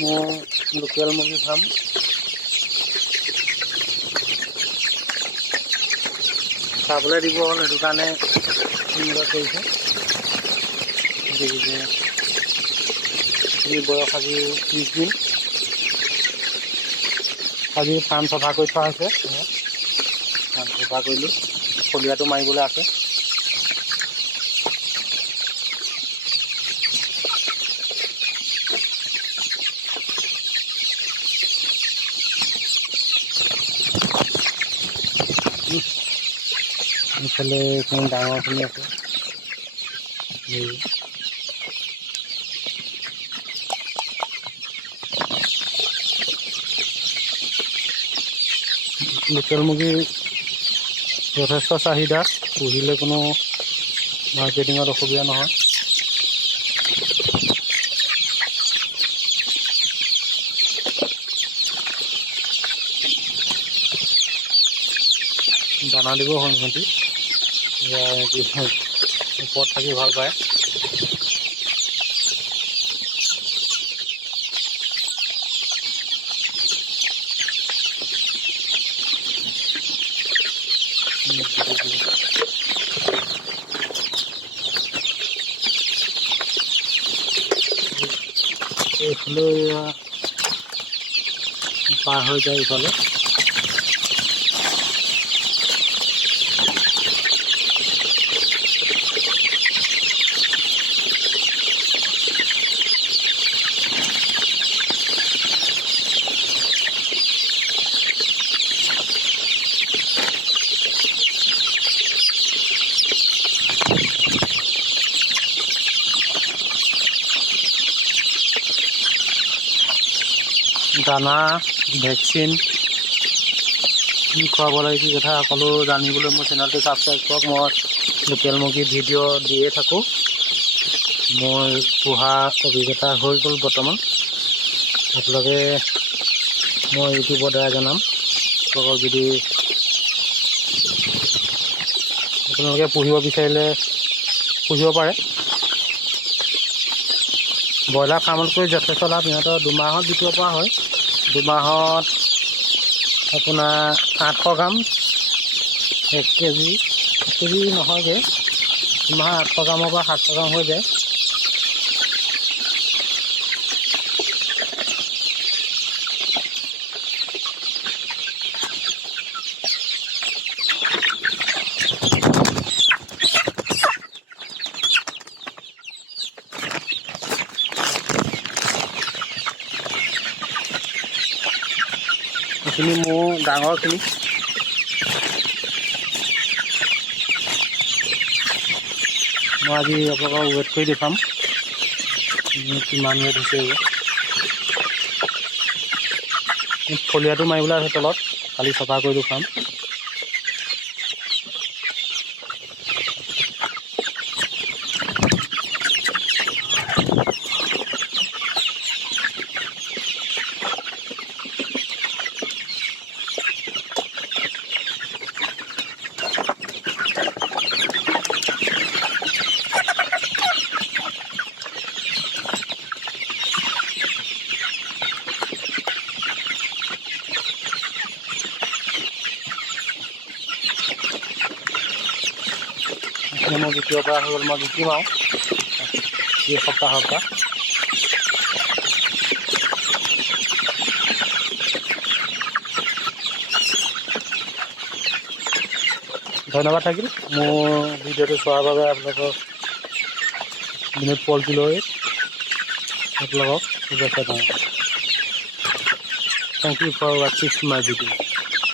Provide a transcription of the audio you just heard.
মোৰ লোকেল মুৰ্গী ফাৰ্ম চাবলৈ দিব হ'ল, সেইটো কাৰণে এনেকুৱা কৰিছে। দেখিছে বয়স আজি 30 দিন। আজি ফাৰ্ম চফা কৰি থোৱা হৈছে, ফাৰ্ম চফা কৰিলোঁ, ফলিয়াটো মাৰিবলৈ আছে। এইফালে এইখিনি ডাঙৰখিনি আছে। লোকেল মুৰ্গী যথেষ্ট চাহিদা, পুহিলে কোনো মাৰ্কেটিঙত অসুবিধা নহয়। দানা দিব হ'ল সিহঁতি, ওপৰত থাকি ভাল পায়। এইফালে পাৰ হৈ যায় ইফালে। দানা, ভেকচিন কি খুৱাব লাগে, কি কথা সকলো জানিবলৈ মোৰ চেনেলটো ছাবস্ক্ৰাইব কৰক। মই লোকেল মুৰ্গী ভিডিঅ' দিয়ে থাকোঁ। মোৰ পোহা অভিজ্ঞতা হৈ গ'ল বৰ্তমান, আপোনালোকে মই ইউটিউবৰ দ্বাৰা জনাম। আপোনালোকক যদি আপোনালোকে পুহিব বিচাৰিলে পুহিব পাৰে। ব্ৰইলাৰ ফাৰ্মতকৈ যথেষ্ট লাভ। সিহঁতৰ 2 মাহত বিকিব পৰা হয়। 2 মাহত আপোনাৰ 800 গ্ৰাম, 1 কেজি নহয়গৈ, 2 মাহত 800 গ্ৰামৰ পৰা 700 গ্ৰাম হৈ যায়। এইখিনি মোৰ ডাঙৰখিনি। মই আজি আপোনালোকক ৱেইট কৰি দেখুৱাম কিমান ৱেইট হৈছে। ফলিয়াটো মাৰিবলৈ আছে তলত, খালি চফা কৰি দেখুৱাম। মই বিকিব পৰা হৈ গ'ল। মই বিকিম আৰু এই সপ্তাহৰ পৰা। ধন্যবাদ থাকিল মোৰ ভিডিঅ'টো চোৱাৰ বাবে। আপোনালোকক বিনোদ পলটোলৈ আপোনালোকক শুভেচ্ছা জনাওঁ। Thank you for watching my video.